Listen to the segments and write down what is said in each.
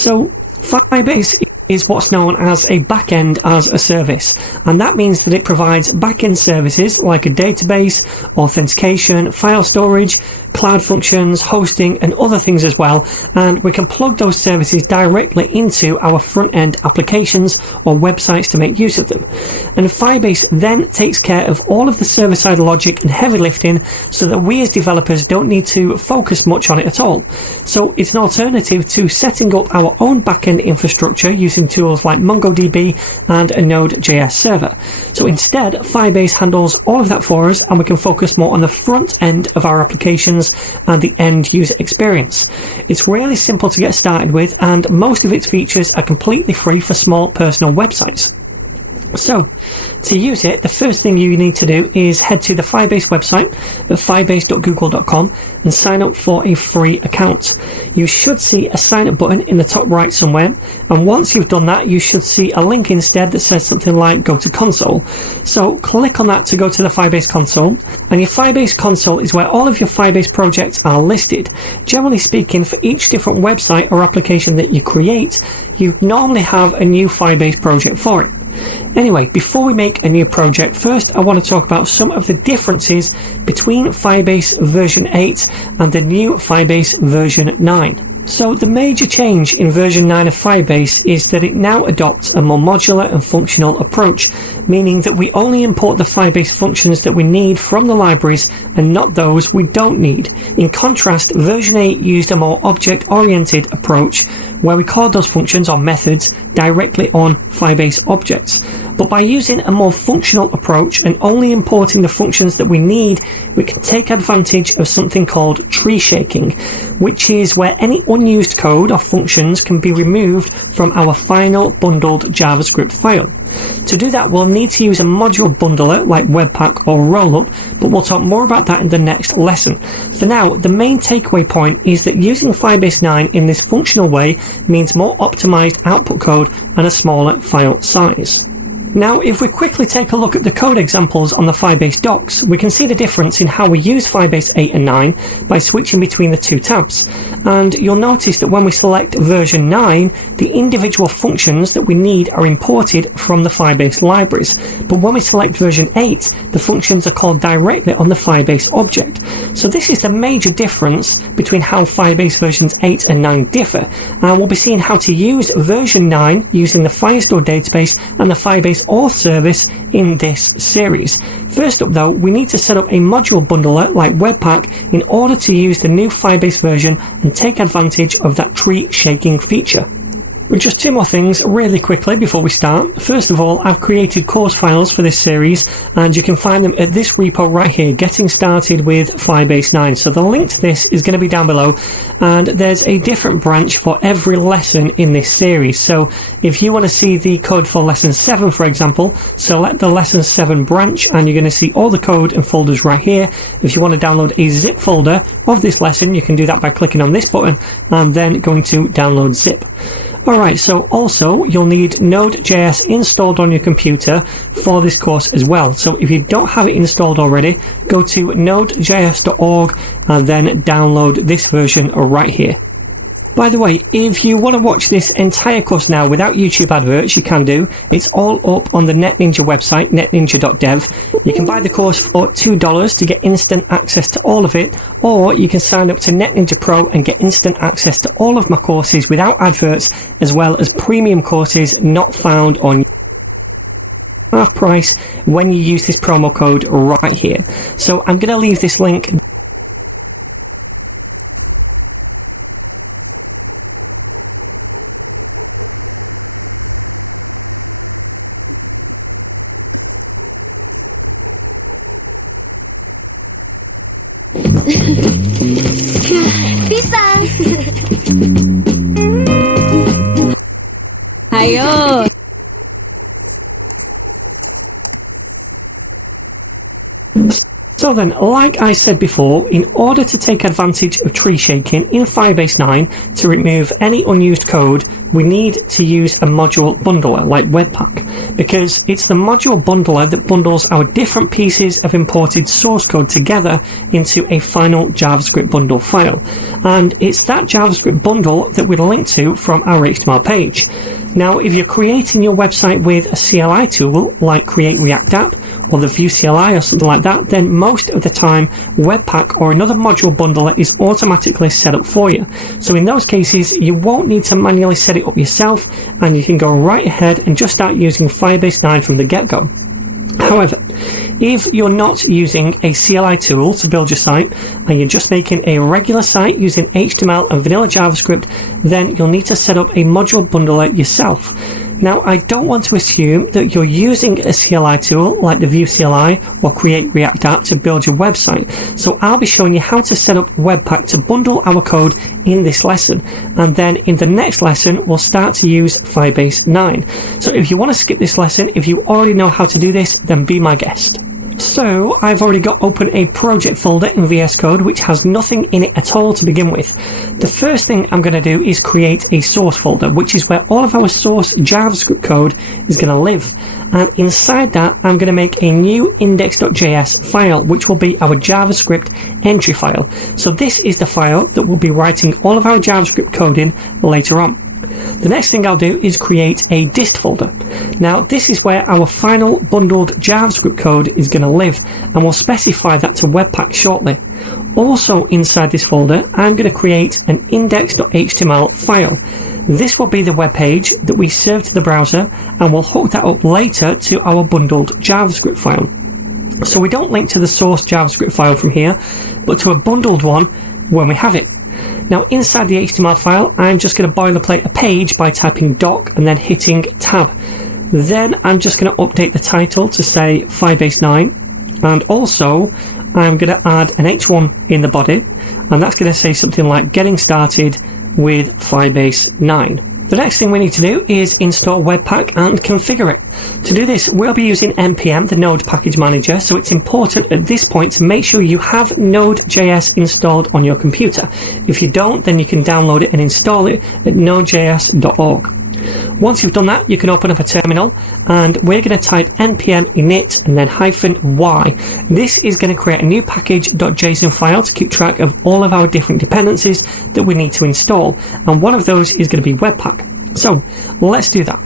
So Firebase is what's known as a backend as a service, and that means that it provides backend services like a database, authentication, file storage, cloud functions, hosting, and other things as well, and we can plug those services directly into our front-end applications or websites to make use of them. And Firebase then takes care of all of the server-side logic and heavy lifting so that we as developers don't need to focus much on it at all. So it's an alternative to setting up our own backend infrastructure using tools like MongoDB and a Node.js server. So instead, Firebase handles all of that for us, and we can focus more on the front end of our applications and the end user experience. It's really simple to get started with, and most of its features are completely free for small personal websites. So, to use it, the first thing you need to do is head to the Firebase website at firebase.google.com and sign up for a free account. You should see a sign up button in the top right somewhere, and once you've done that, you should see a link instead that says something like go to console. So click on that to go to the Firebase console, and your Firebase console is where all of your Firebase projects are listed. Generally speaking, for each different website or application that you create, you normally have a new Firebase project for it. Anyway, before we make a new project, first I want to talk about some of the differences between Firebase version 8 and the new Firebase version 9. So the major change in version 9 of Firebase is that it now adopts a more modular and functional approach, meaning that we only import the Firebase functions that we need from the libraries and not those we don't need. In contrast, version 8 used a more object-oriented approach where we call those functions or methods directly on Firebase objects. But by using a more functional approach and only importing the functions that we need, we can take advantage of something called tree shaking, which is where any unused code or functions can be removed from our final bundled JavaScript file. To do that, we'll need to use a module bundler like Webpack or Rollup, but we'll talk more about that in the next lesson. For now, the main takeaway point is that using Firebase 9 in this functional way means more optimized output code and a smaller file size. Now, if we quickly take a look at the code examples on the Firebase docs, we can see the difference in how we use Firebase 8 and 9 by switching between the two tabs. And you'll notice that when we select version 9, the individual functions that we need are imported from the Firebase libraries. But when we select version 8, the functions are called directly on the Firebase object. So this is the major difference between how Firebase versions 8 and 9 differ. And we'll be seeing how to use version 9 using the Firestore database and the Firebase auth service in this series. First up though, we need to set up a module bundler like Webpack in order to use the new Firebase version and take advantage of that tree shaking feature. But just two more things really quickly before we start. First of all, I've created course files for this series, and you can find them at this repo right here, Getting Started with Firebase 9. So the link to this is going to be down below, and there's a different branch for every lesson in this series. So if you want to see the code for lesson 7, for example, select the lesson 7 branch, and you're going to see all the code and folders right here. If you want to download a zip folder of this lesson, you can do that by clicking on this button and then going to download zip. Alright, so also you'll need Node.js installed on your computer for this course as well. So if you don't have it installed already, go to nodejs.org and then download this version right here. By the way, if you want to watch this entire course now without YouTube adverts, you can do. It's all up on the NetNinja website, netninja.dev. You can buy the course for $2 to get instant access to all of it, or you can sign up to NetNinja Pro and get instant access to all of my courses without adverts, as well as premium courses not found on half price when you use this promo code right here. So I'm going to leave this link Pisang. Ayo. So So then, like I said before, in order to take advantage of tree shaking in Firebase 9 to remove any unused code, we need to use a module bundler like Webpack, because it's the module bundler that bundles our different pieces of imported source code together into a final JavaScript bundle file. And it's that JavaScript bundle that we'll link to from our HTML page. Now, if you're creating your website with a CLI tool like Create React App or the Vue CLI or something like that, then most of the time Webpack or another module bundler is automatically set up for you. So in those cases, you won't need to manually set it up yourself, and you can go right ahead and just start using Firebase 9 from the get-go. However, if you're not using a CLI tool to build your site and you're just making a regular site using HTML and vanilla JavaScript, then you'll need to set up a module bundler yourself. Now, I don't want to assume that you're using a CLI tool like the Vue CLI or Create React App to build your website. So I'll be showing you how to set up Webpack to bundle our code in this lesson. And then in the next lesson, we'll start to use Firebase 9. So if you want to skip this lesson, if you already know how to do this, then be my guest. So I've already got open a project folder in VS Code which has nothing in it at all to begin with. The first thing I'm going to do is create a source folder, which is where all of our source JavaScript code is going to live. And inside that, I'm going to make a new index.js file, which will be our JavaScript entry file. So this is the file that we'll be writing all of our JavaScript code in later on. The next thing I'll do is create a dist folder. Now, this is where our final bundled JavaScript code is going to live, and we'll specify that to Webpack shortly. Also inside this folder, I'm going to create an index.html file. This will be the web page that we serve to the browser, and we'll hook that up later to our bundled JavaScript file. So we don't link to the source JavaScript file from here, but to a bundled one when we have it. Now, inside the HTML file, I'm just going to boilerplate a page by typing doc and then hitting tab. Then I'm just going to update the title to say Firebase 9. And also, I'm going to add an H1 in the body. And that's going to say something like getting started with Firebase 9. The next thing we need to do is install Webpack and configure it. To do this, we'll be using npm, the Node Package Manager, so it's important at this point to make sure you have Node.js installed on your computer. If you don't, then you can download it and install it at nodejs.org. Once you've done that, you can open up a terminal, and we're going to type npm init and then -y. This is going to create a new package.json file to keep track of all of our different dependencies that we need to install, and one of those is going to be Webpack. So let's do that.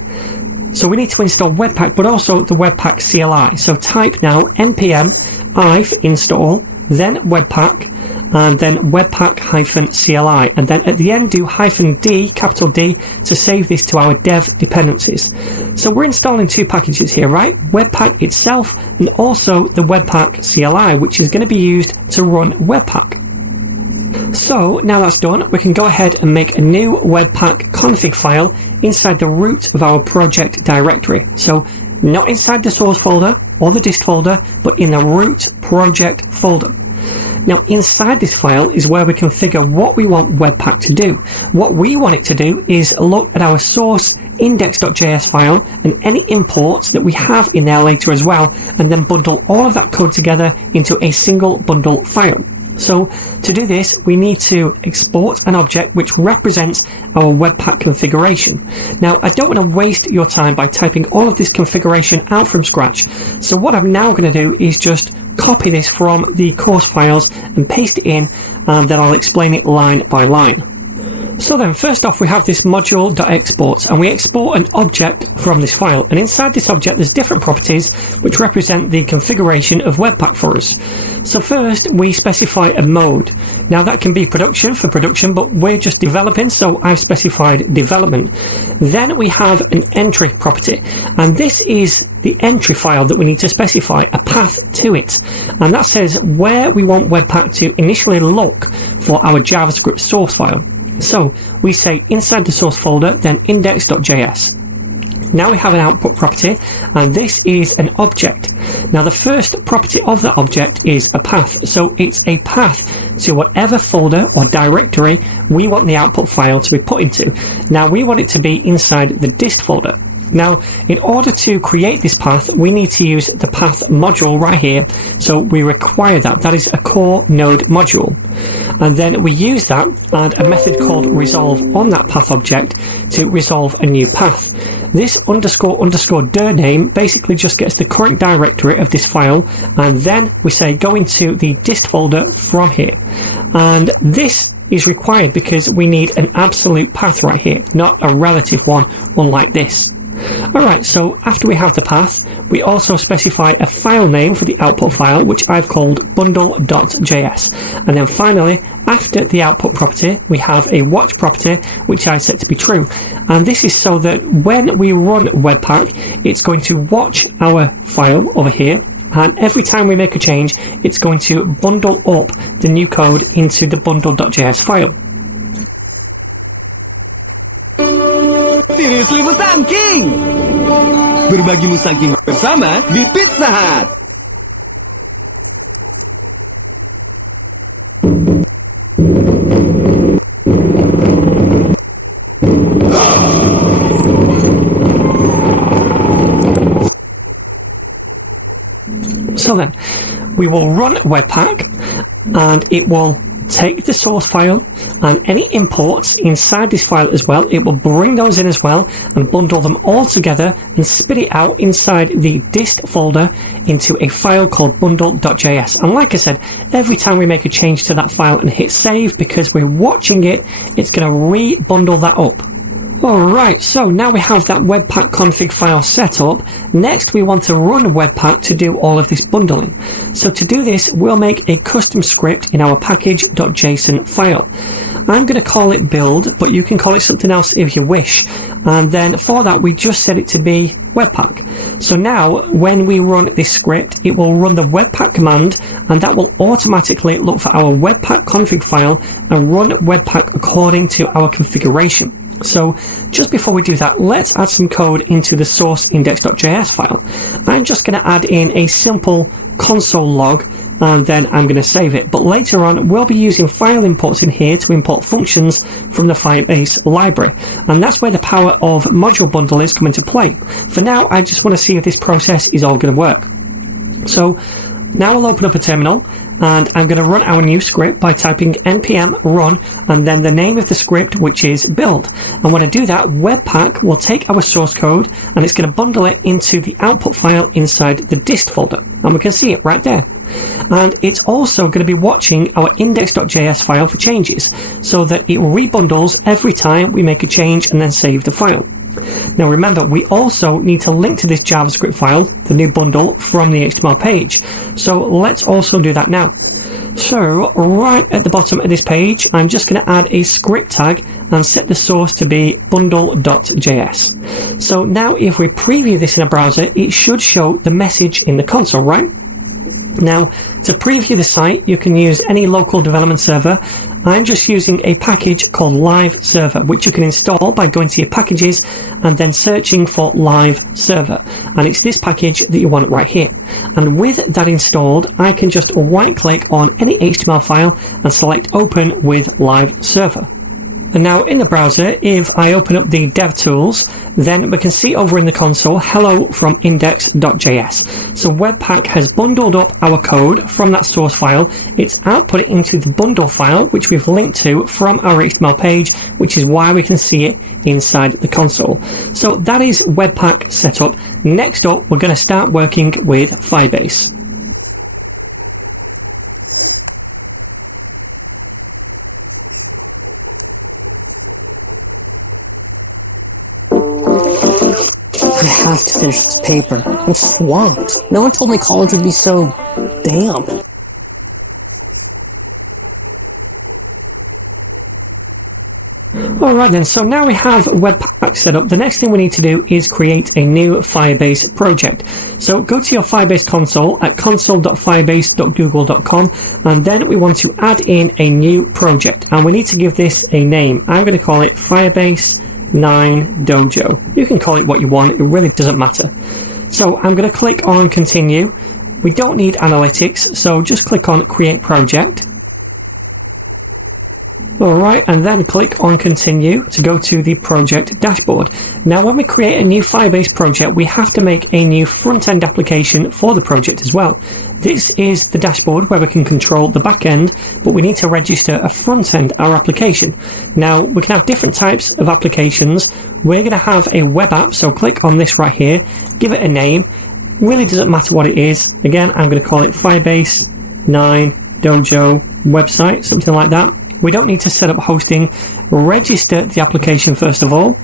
So we need to install Webpack, but also the Webpack CLI. So type now npm I for install, then Webpack, and then Webpack-CLI, and then at the end do -d, capital D, to save this to our dev dependencies. So we're installing two packages here, right? Webpack itself, and also the Webpack CLI, which is going to be used to run Webpack. So now that's done, we can go ahead and make a new Webpack config file inside the root of our project directory. So not inside the source folder or the dist folder, but in the root project folder. Now, inside this file is where we configure what we want Webpack to do. What we want it to do is look at our source index.js file and any imports that we have in there later as well, and then bundle all of that code together into a single bundle file. So to do this, we need to export an object which represents our Webpack configuration. Now, I don't want to waste your time by typing all of this configuration out from scratch. So what I'm now going to do is just copy this from the course files and paste it in, and then I'll explain it line by line. So then, first off, we have this module.export, and we export an object from this file. And inside this object, there's different properties which represent the configuration of Webpack for us. So first, we specify a mode. Now, that can be production for production, but we're just developing, so I've specified development. Then we have an entry property, and this is the entry file that we need to specify a path to it. And that says where we want Webpack to initially look for our JavaScript source file. So we say inside the source folder, then index.js. Now we have an output property, and this is an object. Now the first property of that object is a path. So it's a path to whatever folder or directory we want the output file to be put into. Now we want it to be inside the dist folder. Now, in order to create this path, we need to use the path module right here. So we require that. That is a core node module. And then we use that and a method called resolve on that path object to resolve a new path. This __dir name basically just gets the current directory of this file. And then we say go into the dist folder from here. And this is required because we need an absolute path right here, not a relative one, unlike this. Alright, so after we have the path, we also specify a file name for the output file, which I've called bundle.js. And then finally, after the output property, we have a watch property, which I set to be true. And this is so that when we run Webpack, it's going to watch our file over here. And every time we make a change, it's going to bundle up the new code into the bundle.js file. Seriously Musangking! Berbagi Musangking bersama di Pizza Hut! So then, we will run Webpack and it will take the source file and any imports inside this file as well. It will bring those in as well and bundle them all together and spit it out inside the dist folder into a file called bundle.js. And like I said, every time we make a change to that file and hit save, because we're watching it, it's going to re-bundle that up. Alright, so now we have that Webpack config file set up. Next, we want to run Webpack to do all of this bundling. So to do this, we'll make a custom script in our package.json file. I'm going to call it build, but you can call it something else if you wish. And then for that, we just set it to be Webpack. So now, when we run this script, it will run the Webpack command, and that will automatically look for our Webpack config file and run Webpack according to our configuration. So just before we do that, let's add some code into the source index.js file. I'm just going to add in a simple console log and then I'm going to save it. But later on, we'll be using file imports in here to import functions from the Firebase library. And that's where the power of module bundle is coming to play. For now, I just want to see if this process is all going to work. So now we'll open up a terminal and I'm going to run our new script by typing npm run and then the name of the script, which is build. And when I do that, Webpack will take our source code and it's going to bundle it into the output file inside the dist folder. And we can see it right there. And it's also going to be watching our index.js file for changes so that it rebundles every time we make a change and then save the file. Now remember, we also need to link to this JavaScript file, the new bundle, from the HTML page. So let's also do that now. So right at the bottom of this page, I'm just going to add a script tag and set the source to be bundle.js. So now if we preview this in a browser, it should show the message in the console, right? Now, to preview the site, you can use any local development server. I'm just using a package called Live Server, which you can install by going to your packages and then searching for Live Server. And it's this package that you want right here. And with that installed, I can just right click on any HTML file and select Open with Live Server. And now in the browser, if I open up the DevTools, then we can see over in the console, hello from index.js. So Webpack has bundled up our code from that source file. It's output it into the bundle file, which we've linked to from our HTML page, which is why we can see it inside the console. So that is Webpack set up. Next up, we're going to start working with Firebase. I have to finish this paper. I'm swamped. No one told me college would be so damp. Alright then, so now we have Webpack set up. The next thing we need to do is create a new Firebase project. So go to your Firebase console at console.firebase.google.com and then we want to add in a new project and we need to give this a name. I'm going to call it Firebase 9 Dojo. You can call it what you want, it really doesn't matter. So I'm going to click on continue. We don't need analytics, so just click on create project. Alright, and then click on continue to go to the project dashboard. Now when we create a new Firebase project, we have to make a new front-end application for the project as well. This is the dashboard where we can control the back end, but we need to register a front-end, our application. Now we can have different types of applications. We're going to have a web app, so click on this right here, give it a name. Really doesn't matter what it is. Again, I'm going to call it Firebase 9 Dojo website, something like that. We don't need to set up hosting. Register the application first of all.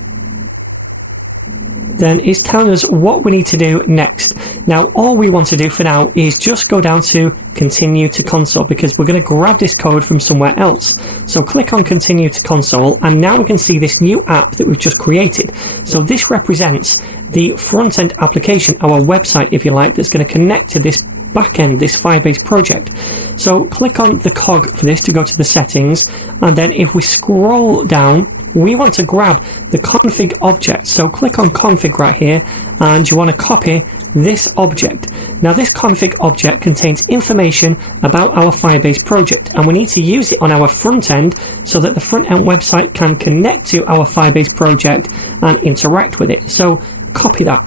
Then it's telling us what we need to do next. Now, all we want to do for now is just go down to continue to console, because we're going to grab this code from somewhere else. So click on continue to console, and now we can see this new app that we've just created. So this represents the front-end application, our website, if you like, that's going to connect to this backend, this Firebase project. So click on the cog for this to go to the settings, and then if we scroll down, we want to grab the config object. So click on config right here, and you want to copy this object. Now this config object contains information about our Firebase project, and we need to use it on our front end so that the front end website can connect to our Firebase project and interact with it. So copy that.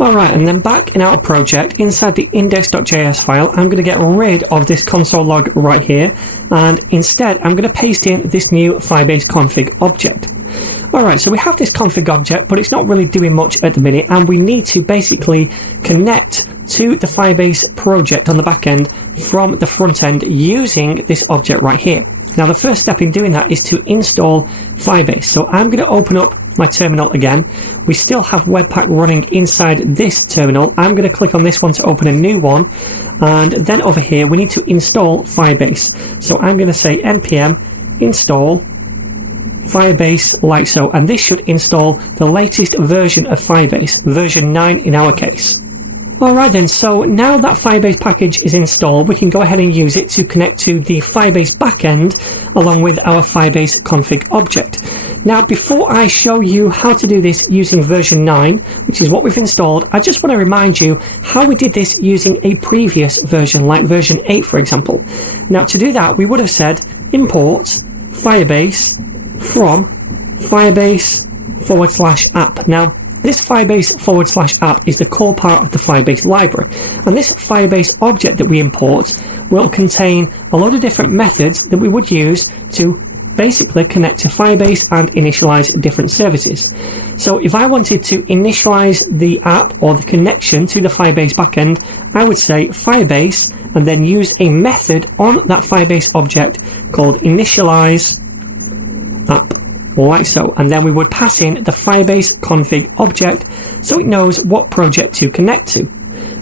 Alright, and then back in our project, inside the index.js file, I'm going to get rid of this console log right here, and instead I'm going to paste in this new Firebase config object. Alright, so we have this config object, but it's not really doing much at the minute, and we need to basically connect to the Firebase project on the back end from the front end using this object right here. Now the first step in doing that is to install Firebase. So I'm going to open up my terminal again. We still have Webpack running inside this terminal. I'm going to click on this one to open a new one, and then over here we need to install Firebase. So I'm going to say npm install Firebase like so, and this should install the latest version of Firebase, version 9 in our case. Alright then, so now that Firebase package is installed, we can go ahead and use it to connect to the Firebase backend along with our Firebase config object. Now, before I show you how to do this using version 9, which is what we've installed, I just want to remind you how we did this using a previous version, like version 8 for example. Now, to do that, we would have said import Firebase from Firebase/app. Now, this Firebase/app is the core part of the Firebase library, and this Firebase object that we import will contain a lot of different methods that we would use to basically connect to Firebase and initialize different services. So if I wanted to initialize the app or the connection to the Firebase backend, I would say Firebase and then use a method on that Firebase object called initialize app. Like so, and then we would pass in the Firebase config object so it knows what project to connect to.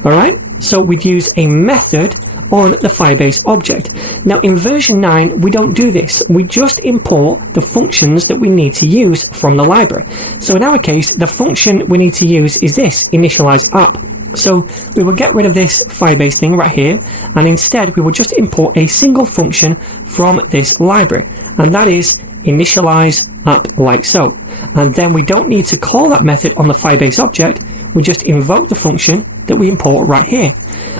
Alright, so we'd use a method on the Firebase object. Now in version 9 we don't do this, we just import the functions that we need to use from the library. So in our case, the function we need to use is this, initialize app. So we will get rid of this Firebase thing right here, and instead we will just import a single function from this library, and that is initialize app like so. And then we don't need to call that method on the Firebase object, we just invoke the function that we import right here.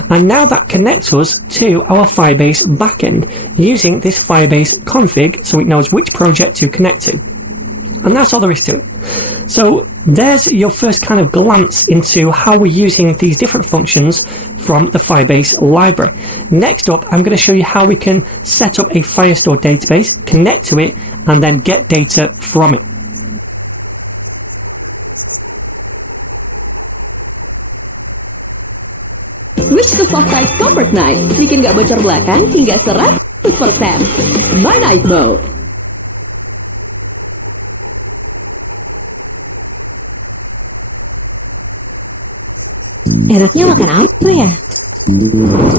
And now that connects us to our Firebase backend using this Firebase config so it knows which project to connect to. And that's all there is to it. So there's your first kind of glance into how we're using these different functions from the Firebase library. Next up, I'm going to show you how we can set up a Firestore database, connect to it, and then get data from it. Switch to soft ice comfort night, bikin gak bocor belakang hingga 100%. My night mode. Enaknya makan apa ya?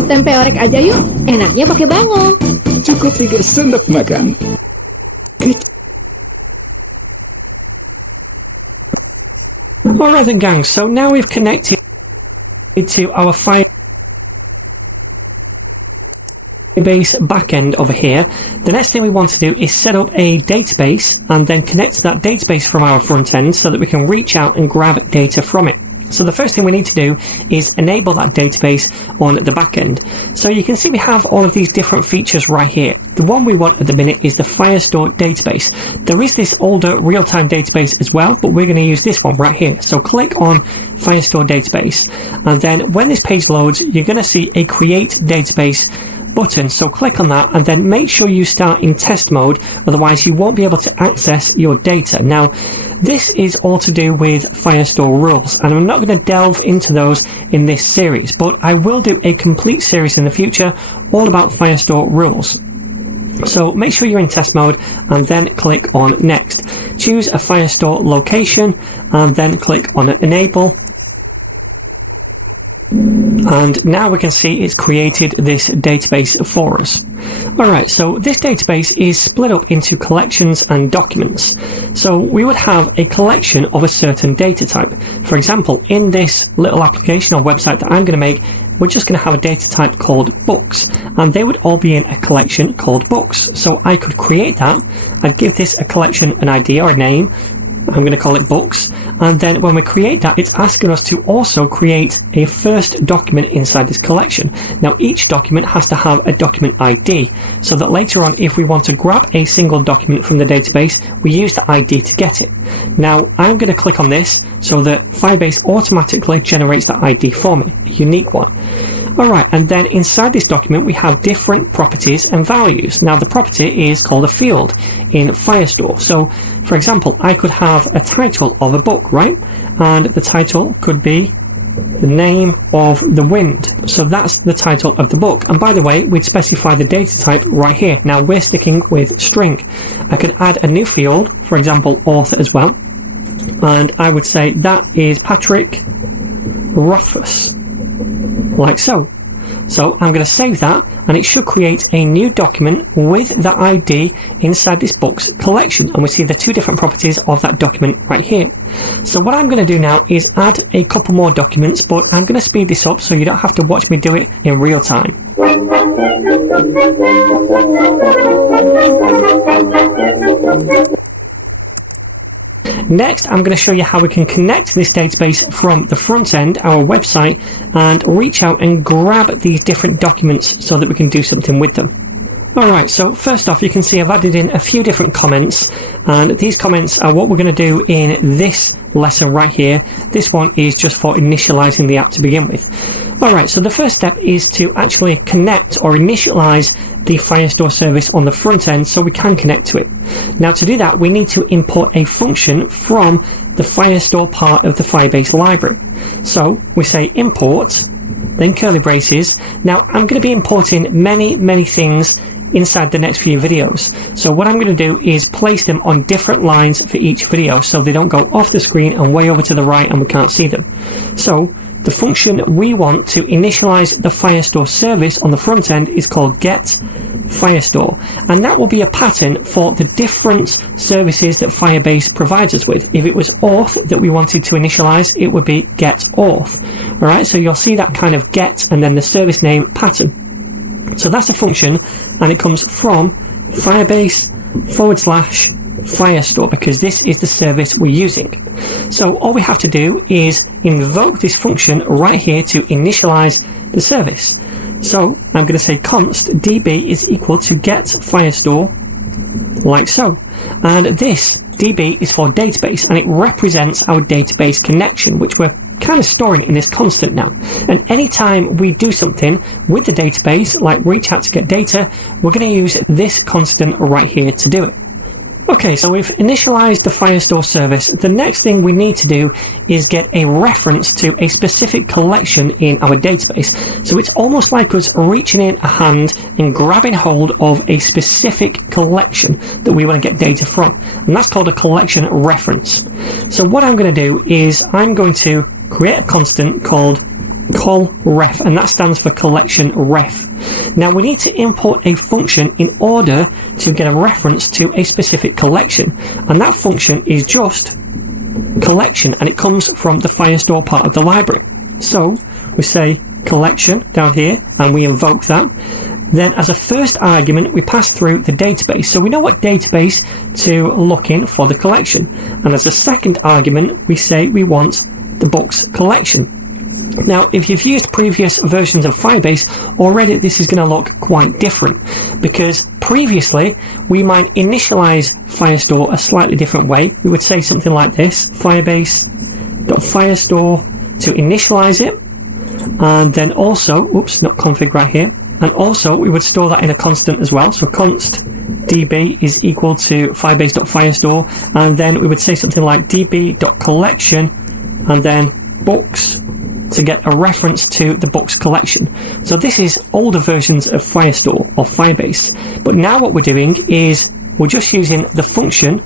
Tempe orek aja yuk. Enaknya pakai bangong. Cukup 3 sendok makan. Alright then gang, so now we've connected to our Firebase backend over here. The next thing we want to do is set up a database and then connect to that database from our front end so that we can reach out and grab data from it. So the first thing we need to do is enable that database on the back end. So you can see we have all of these different features right here. The one we want at the minute is the Firestore database. There is this older real-time database as well, but we're going to use this one right here. So click on Firestore database, and then when this page loads, you're going to see a Create Database button. So click on that and then make sure you start in test mode, otherwise you won't be able to access your data. Now, this is all to do with Firestore rules, and I'm not going to delve into those in this series, but I will do a complete series in the future all about Firestore rules. So make sure you're in test mode and then click on next. Choose a Firestore location and then click on enable. And now we can see it's created this database for us. Alright, so this database is split up into collections and documents. So we would have a collection of a certain data type. For example, in this little application or website that I'm going to make, we're just going to have a data type called books, and they would all be in a collection called books. So I could create that. I'd give this a collection an ID or a name. I'm going to call it books, and then when we create that, it's asking us to also create a first document inside this collection. Now each document has to have a document ID, so that later on if we want to grab a single document from the database, we use the ID to get it. Now I'm going to click on this so that Firebase automatically generates that ID for me, a unique one. Alright, and then inside this document we have different properties and values. Now the property is called a field in Firestore. So for example, I could have a title of a book, right? And the title could be the name of the wind. So that's the title of the book. And by the way, we'd specify the data type right here. Now we're sticking with string. I can add a new field, for example, author as well. And I would say that is Patrick Rothfuss, like so. So I'm going to save that, and it should create a new document with the ID inside this book's collection. And we see the two different properties of that document right here. So what I'm going to do now is add a couple more documents, but I'm going to speed this up so you don't have to watch me do it in real time. Next, I'm going to show you how we can connect this database from the front end, our website, and reach out and grab these different documents so that we can do something with them. Alright, so first off, you can see I've added in a few different comments, and these comments are what we're going to do in this lesson right here. This one is just for initializing the app to begin with. Alright, so the first step is to actually connect or initialize the Firestore service on the front end so we can connect to it. Now to do that, we need to import a function from the Firestore part of the Firebase library. So we say import, then curly braces. Now I'm going to be importing many things inside the next few videos. So what I'm going to do is place them on different lines for each video so they don't go off the screen and way over to the right and we can't see them. So the function we want to initialize the Firestore service on the front end is called get Firestore, and that will be a pattern for the different services that Firebase provides us with. If it was auth that we wanted to initialize, it would be get auth. Alright, so you'll see that kind of get and then the service name pattern. So that's a function, and it comes from Firebase /Firestore because this is the service we're using. So all we have to do is invoke this function right here to initialize the service. So I'm going to say const db is equal to get Firestore, like so. And this db is for database, and it represents our database connection, which we're kind of storing in this constant now. And anytime we do something with the database, like reach out to get data, we're going to use this constant right here to do it. Okay, so we've initialized the Firestore service. The next thing we need to do is get a reference to a specific collection in our database. So it's almost like us reaching in a hand and grabbing hold of a specific collection that we want to get data from. And that's called a collection reference. So what I'm going to do is I'm going to create a constant called colref, and that stands for collection ref. Now we need to import a function in order to get a reference to a specific collection, and that function is just collection, and it comes from the Firestore part of the library. So we say collection down here and we invoke that. Then as a first argument we pass through the database, so we know what database to look in for the collection, and as a second argument we say we want the books collection. Now, if you've used previous versions of Firebase, already this is going to look quite different, because previously we might initialize Firestore a slightly different way. We would say something like this: Firebase.firestore to initialize it, and then also, oops, not config right here, and also we would store that in a constant as well. So const db is equal to firebase.firestore, and then we would say something like db.collection and then books to get a reference to the books collection. So this is older versions of Firestore or Firebase. But now what we're doing is we're just using the function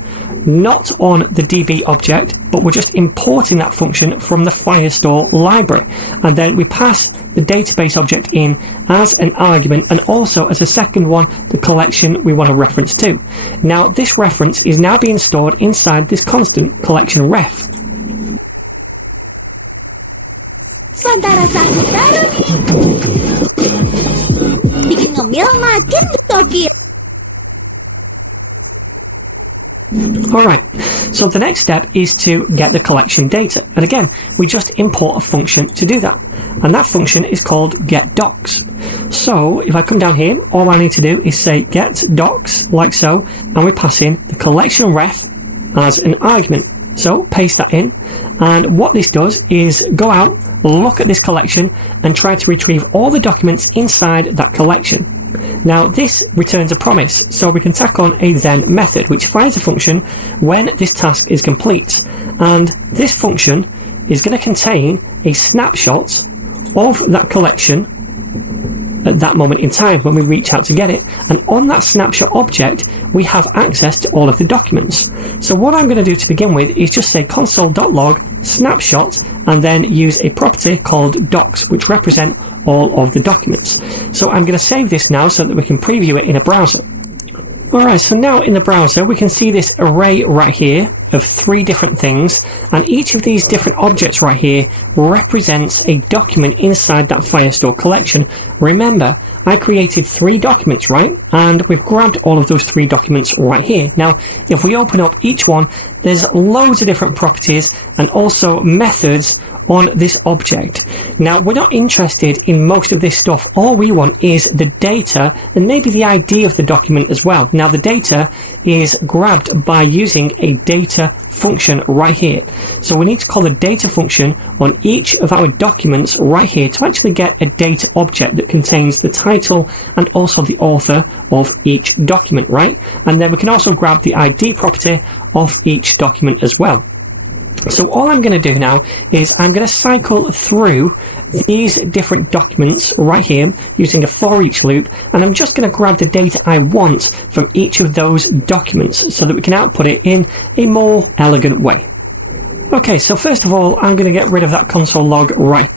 not on the DB object, but we're just importing that function from the Firestore library. And then we pass the database object in as an argument, and also as a second one, the collection we want to reference to. Now this reference is now being stored inside this constant collection ref. Rasa aku baru bikin ngemil makin gokil. Alright, so the next step is to get the collection data. And again, we just import a function to do that. And that function is called getDocs. So if I come down here, all I need to do is say getDocs, like so, and we pass in the collection ref as an argument. So paste that in, and what this does is go out, look at this collection, and try to retrieve all the documents inside that collection. Now this returns a promise, so we can tack on a then method which fires a function when this task is complete, and this function is going to contain a snapshot of that collection at that moment in time when we reach out to get it, and on that snapshot object we have access to all of the documents. So what I'm going to do to begin with is just say console.log snapshot and then use a property called docs which represent all of the documents. So I'm going to save this now so that we can preview it in a browser. Alright, so now in the browser we can see this array right here of 3 different things, and each of these different objects right here represents a document inside that Firestore collection. Remember, I created 3 documents, right? And we've grabbed all of those 3 documents right here. Now, if we open up each one, there's loads of different properties and also methods on this object. Now, we're not interested in most of this stuff. All we want is the data and maybe the ID of the document as well. Now, the data is grabbed by using a data function right here. So we need to call the data function on each of our documents right here to actually get a data object that contains the title and also the author of each document, right? And then we can also grab the ID property of each document as well. So all I'm going to do now is I'm going to cycle through these different documents right here using a for each loop, and I'm just going to grab the data I want from each of those documents so that we can output it in a more elegant way. Okay, so first of all, I'm going to get rid of that console log right.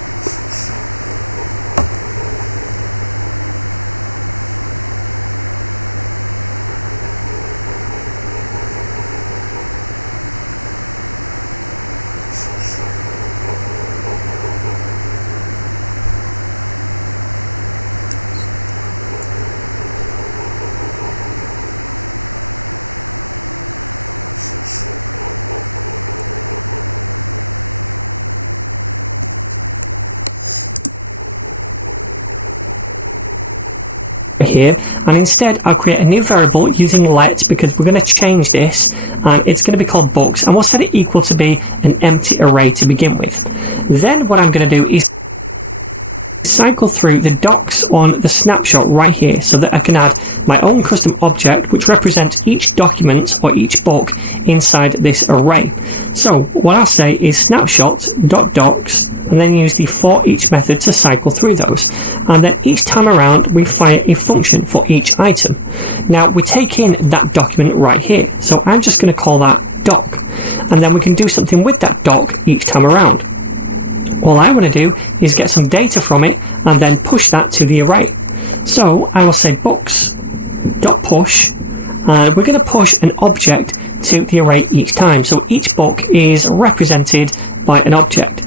Here, and instead I'll create a new variable using let, because we're going to change this and it's going to be called books, and we'll set it equal to be an empty array to begin with. Then what I'm going to do is cycle through the docs on the snapshot right here so that I can add my own custom object which represents each document or each book inside this array. So what I'll say is snapshot.docs and then use the for each method to cycle through those, and then each time around we fire a function for each item. Now we take in that document right here, so I'm just going to call that doc, and then we can do something with that doc each time around. All I want to do is get some data from it and then push that to the array. So I will say books.push, and we're going to push an object to the array each time. So each book is represented by an object.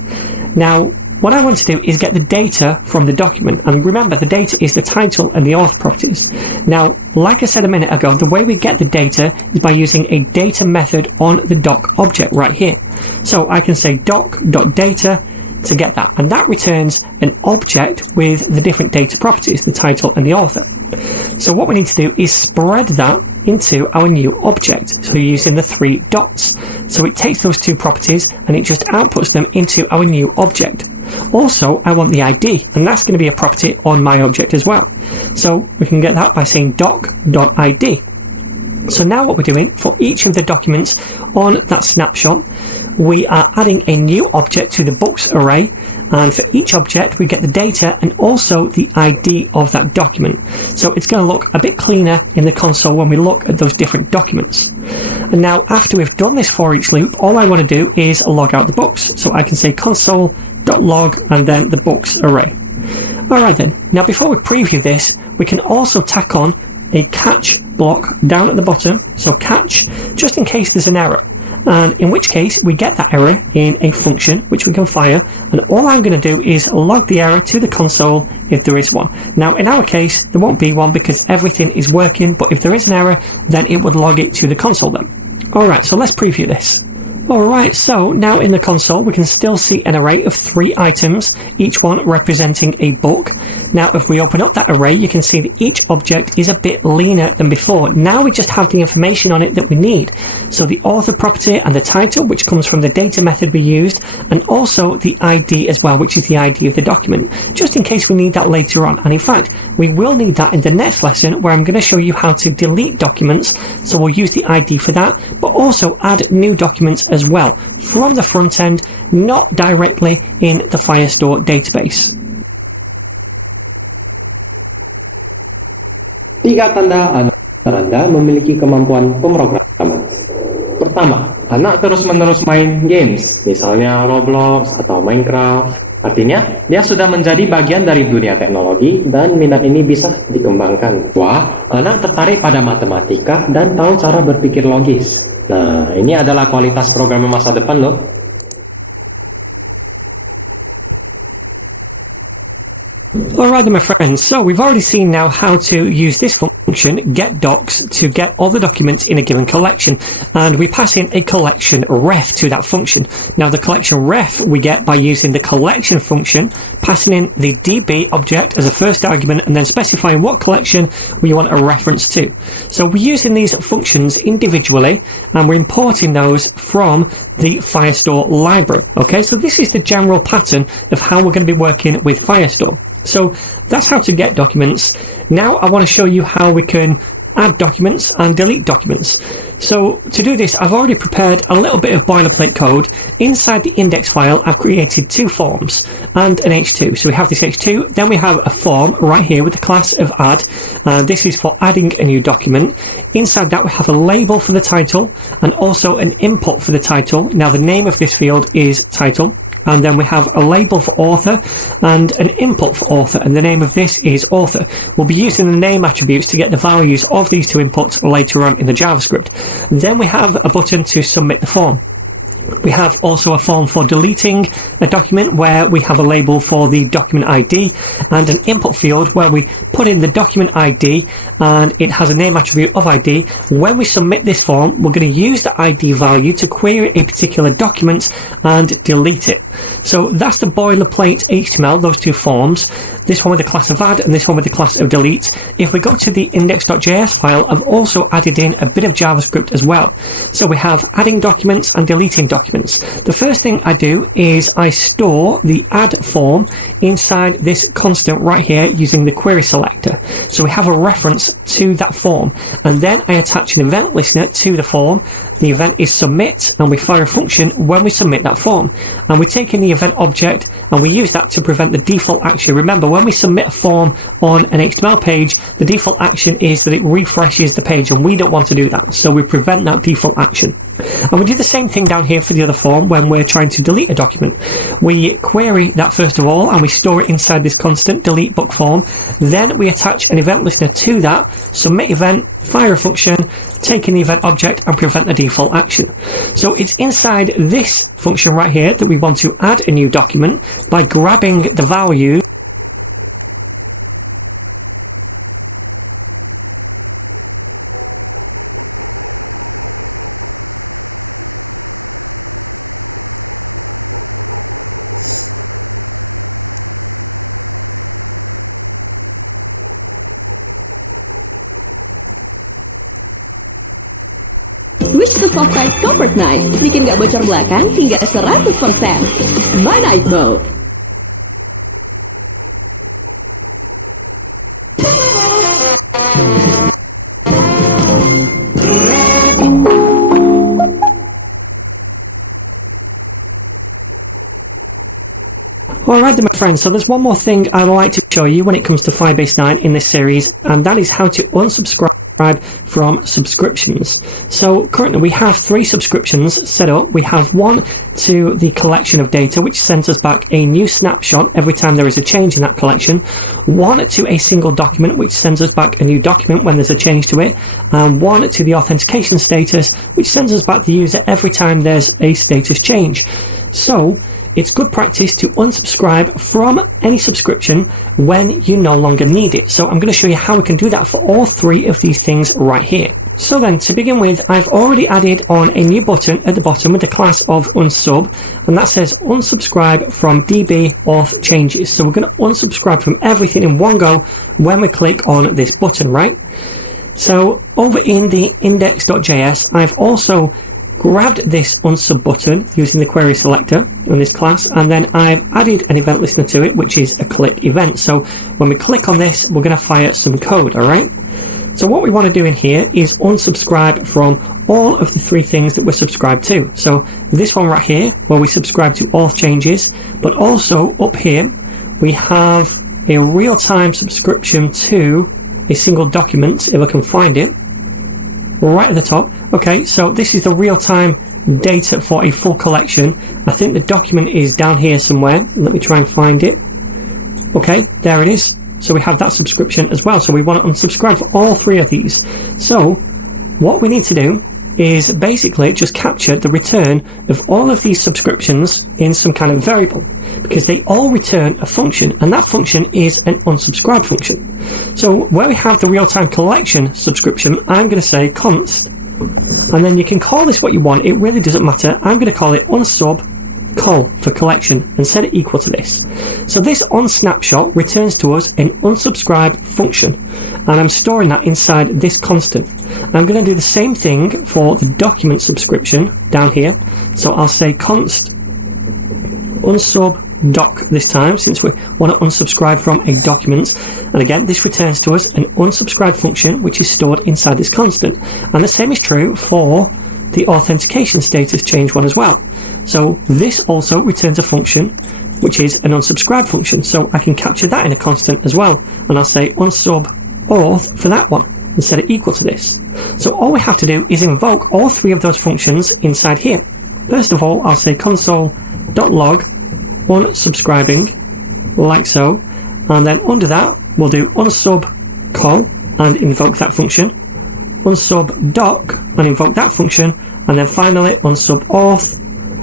Now, what I want to do is get the data from the document. And remember, the data is the title and the author properties. Now, like I said a minute ago, the way we get the data is by using a data method on the doc object right here. So I can say doc.data to get that, and that returns an object with the different data properties, the title and the author. So what we need to do is spread that into our new object. So using the 3 dots. So it takes those 2 properties and it just outputs them into our new object. Also, I want the ID, and that's going to be a property on my object as well. So we can get that by saying doc.id. So now what we're doing for each of the documents on that snapshot, we are adding a new object to the books array, and for each object we get the data and also the ID of that document. So it's going to look a bit cleaner in the console when we look at those different documents. And now after we've done this for each loop, all I want to do is log out the books. So I can say console.log and then the books array. Alright then, now before we preview this, we can also tack on a catch block down at the bottom, so catch, just in case there's an error, and in which case we get that error in a function which we can fire, and all I'm going to do is log the error to the console if there is one. Now in our case there won't be one because everything is working, but if there is an error then it would log it to the console then. Alright, so let's preview this. Alright, so now in the console we can still see an array of 3 items, each one representing a book. Now if we open up that array, you can see that each object is a bit leaner than before. Now we just have the information on it that we need. So the author property and the title, which comes from the data method we used, and also the ID as well, which is the ID of the document, just in case we need that later on. And in fact, we will need that in the next lesson, where I'm going to show you how to delete documents. So we'll use the ID for that, but also add new documents as well from the front end, not directly in the Firestore database. 3 tanda anak Anda memiliki kemampuan pemrograman. Pertama, anak terus-menerus main games, misalnya Roblox atau Minecraft. Artinya, dia sudah menjadi bagian dari dunia teknologi dan minat ini bisa dikembangkan. Wah, anak tertarik pada matematika dan tahu cara berpikir logis. Nah, ini adalah kualitas programmer masa depan loh. Alright then my friends, so we've already seen now how to use this function, getDocs, to get all the documents in a given collection, and we pass in a collection ref to that function. Now the collection ref we get by using the collection function, passing in the DB object as a first argument and then specifying what collection we want a reference to. So we're using these functions individually and we're importing those from the Firestore library. Okay, so this is the general pattern of how we're going to be working with Firestore. So that's how to get documents. Now I want to show you how we can add documents and delete documents. So to do this, I've already prepared a little bit of boilerplate code. Inside the index file, I've created 2 forms and an h2. So we have this h2, then we have a form right here with the class of add. This is for adding a new document. Inside that, we have a label for the title and also an input for the title. Now the name of this field is title. And then we have a label for author and an input for author, and the name of this is author. We'll be using the name attributes to get the values of these 2 inputs later on in the JavaScript. Then we have a button to submit the form. We have also a form for deleting a document where we have a label for the document ID and an input field where we put in the document ID and it has a name attribute of ID. When we submit this form, we're going to use the ID value to query a particular document and delete it. So that's the boilerplate HTML, those 2 forms, this one with the class of add and this one with the class of delete. If we go to the index.js file, I've also added in a bit of JavaScript as well. So we have adding documents and deleting documents. The first thing I do is I store the add form inside this constant right here using the query selector. So we have a reference to that form, and then I attach an event listener to the form. The event is submit, and we fire a function when we submit that form. And we take in the event object and we use that to prevent the default action. Remember, when we submit a form on an HTML page, the default action is that it refreshes the page, and we don't want to do that. So we prevent that default action. And we do the same thing down here for the other form when we're trying to delete a document. We query that first of all, and we store it inside this constant delete book form. Then we attach an event listener to that, submit event, fire a function, take in the event object, and prevent the default action. So it's inside this function right here that we want to add a new document by grabbing the value Switch to soft type comfort night. Bikin gak bocor belakang hingga 100%. My Night Mode. Alright then my friends, so there's one more thing I'd like to show you when it comes to Firebase 9 in this series, and that is how to unsubscribe from subscriptions. So currently we have 3 subscriptions set up. We have one to the collection of data, which sends us back a new snapshot every time there is a change in that collection, one to a single document, which sends us back a new document when there's a change to it, and one to the authentication status, which sends us back the user every time there's a status change. So it's good practice to unsubscribe from any subscription when you no longer need it. So I'm going to show you how we can do that for all 3 of these things right here. So then, to begin with, I've already added on a new button at the bottom with the class of unsub, and that says unsubscribe from DB auth changes. So we're going to unsubscribe from everything in one go when we click on this button, right? So over in the index.js, I've also grabbed this unsub button using the query selector on this class, and then I've added an event listener to it, which is a click event. So when we click on this, we're going to fire some code, all right? So what we want to do in here is unsubscribe from all of the 3 things that we're subscribed to. So this one right here, where we subscribe to auth changes, but also up here, we have a real-time subscription to a single document, if I can find it. Right at the top. Okay, so this is the real-time data for a full collection. I think the document is down here somewhere. Let me try and find it. Okay, there it is. So we have that subscription as well. So we want to unsubscribe for all 3 of these. So what we need to do is basically just capture the return of all of these subscriptions in some kind of variable, because they all return a function, and that function is an unsubscribe function. So where we have the real-time collection subscription, I'm going to say const, and then you can call this what you want. It really doesn't matter. I'm going to call it unsub call for collection and set it equal to this. So this onSnapshot returns to us an unsubscribe function, and I'm storing that inside this constant. I'm going to do the same thing for the document subscription down here. So I'll say const unsub doc this time, since we want to unsubscribe from a document. And again, this returns to us an unsubscribe function, which is stored inside this constant. And the same is true for the authentication status change one as well. So this also returns a function, which is an unsubscribe function. So I can capture that in a constant as well. And I'll say unsub auth for that one and set it equal to this. So all we have to do is invoke all 3 of those functions inside here. First of all, I'll say console.log unsubscribing, like so. And then under that, we'll do unsub call and invoke that function. Unsub doc and invoke that function, and then finally unsub auth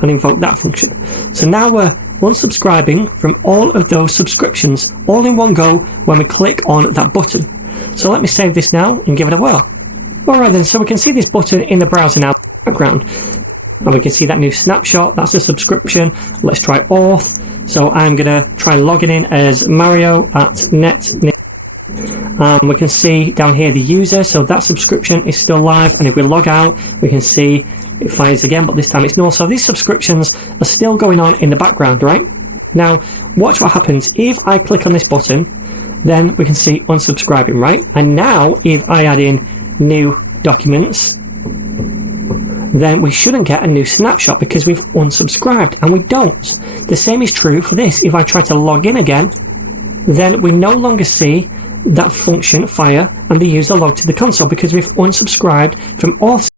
and invoke that function. So now we're unsubscribing from all of those subscriptions all in one go when we click on that button. So let me save this now and give it a whirl. Alright then, so we can see this button in the browser now in the background, and we can see that new snapshot. That's a subscription. Let's try auth. So I'm gonna try logging in as Mario at net. We can see down here the user, so that subscription is still live, and if we log out, we can see it fires again, but this time it's null. So these subscriptions are still going on in the background, right? Now, watch what happens. If I click on this button, then we can see unsubscribing, right? And now, if I add in new documents, then we shouldn't get a new snapshot because we've unsubscribed, and we don't. The same is true for this. If I try to log in again, then we no longer see that function fire and the user log to the console because we've unsubscribed from auth